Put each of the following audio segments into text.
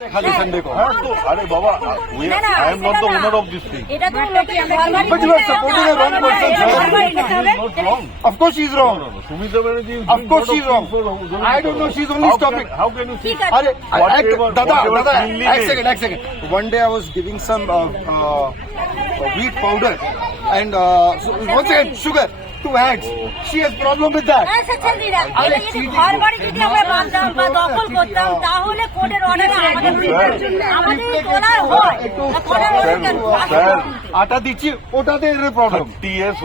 खाली संडे को। हाँ तो अरे बाबा I am not the owner of this thing But you are supporting the wrong person, sir. Of course she is wrong. Sumita Banerjee is Of course she is wrong. I don't know, she is only stopping. How can you see? Arey, Whatever- Dada, whatever Dada, cleanly एक second. One day I was giving some wheat powder and once again sugar to ants. She has problem with that. ঘর বাড়ি যদি আমরা বাঁধতাম বা দখল করতাম তাহলে কোর্টের অর্ডারে আমাদের তোলার হয় আটা দিচ্ছি ওটাতে এর problem 30 years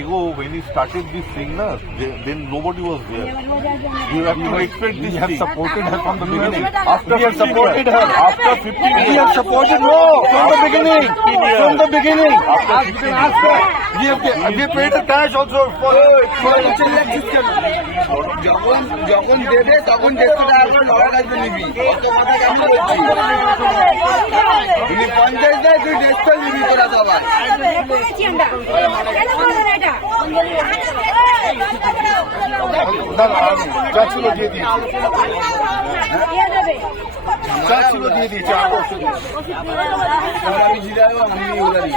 ago when he started this thing, na, then nobody was there. You have to expect this We have thing. supported her from the beginning. After We have 15 supported years. her. After 15 We years. have supported no from the beginning. From the beginning. We have paid the cash also for যখন দেবে তখন 150 টাকা করে লড়াই লাগবে নিবি অত কথা কেন বলছিস তুমি 50 দেয় তুই 150 নিবি তোরা সবাই যা ছিল দিয়ে দিয়েছি যা ছিল দিয়ে দিয়েছি আমি জিরাবো আমি উদারি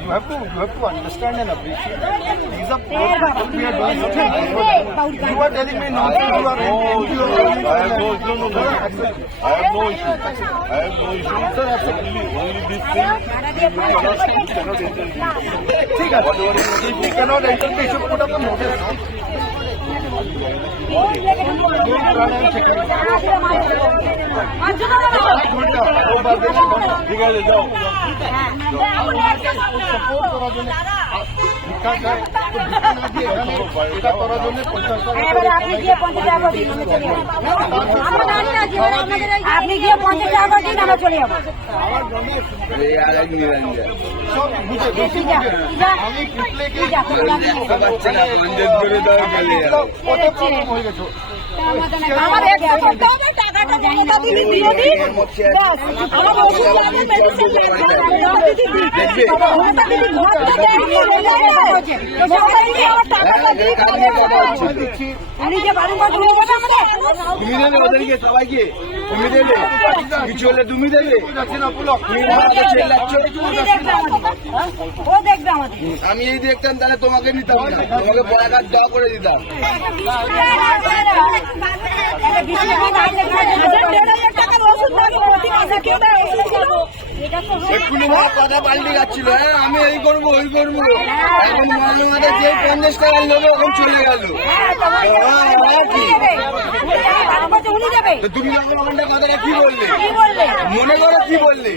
You have to understand and appreciate. These are what we are doing. You are telling me nonsense. You are I have no issue. I have no issue. I have no issue. Sir, only this thing. Cannot enter. ठीक है. If we cannot enter, they should put up a notice. ঠিক আছে যাও এটা করার জন্য 50 টাকা আপনি গিয়ে 50 টাকা দিন আপনি গিয়ে 50 টাকা দিন আমরা চলে যাবো এই আরেক নিরঞ্জন আমি পিছলে কি বাচ্চারা বন্ধের করে দাও গেলে কত প্রবলেম হয়ে গেছে আমার একটা করতে হবে টাকাটা জনতা দিদি দিয়ে দিন ব্যাস আমার ওষুধ আমি মেডিসিন দিদি জনতা দিদি ঘর থেকে আমার টাকাটা দিয়ে উনি যে বারংবার ঘুরে যাবে আমাদের তুমি দেবে ওদেরকে সবাইকে তুমি দেবে কিছু হলে তুমি দেবে যাচ্ছে না পুলক তুমি আমাকে চেল্লাচ্ছ ও দেখবে আমাদের আমি এই দেখতাম তাহলে তোমাকে নিতাম না তোমাকে বড়াকার দেওয়া করে দিতাম এক্ষুনি আমার কথা পাল্টে যাচ্ছিল হ্যাঁ আমি এই করবো ওই করবো এখন আমাদের যে 50 টাকা নেবো এখন চলে গেল তুমি যখন আমাদের কথাটা কি বললে মনে করো কি বললে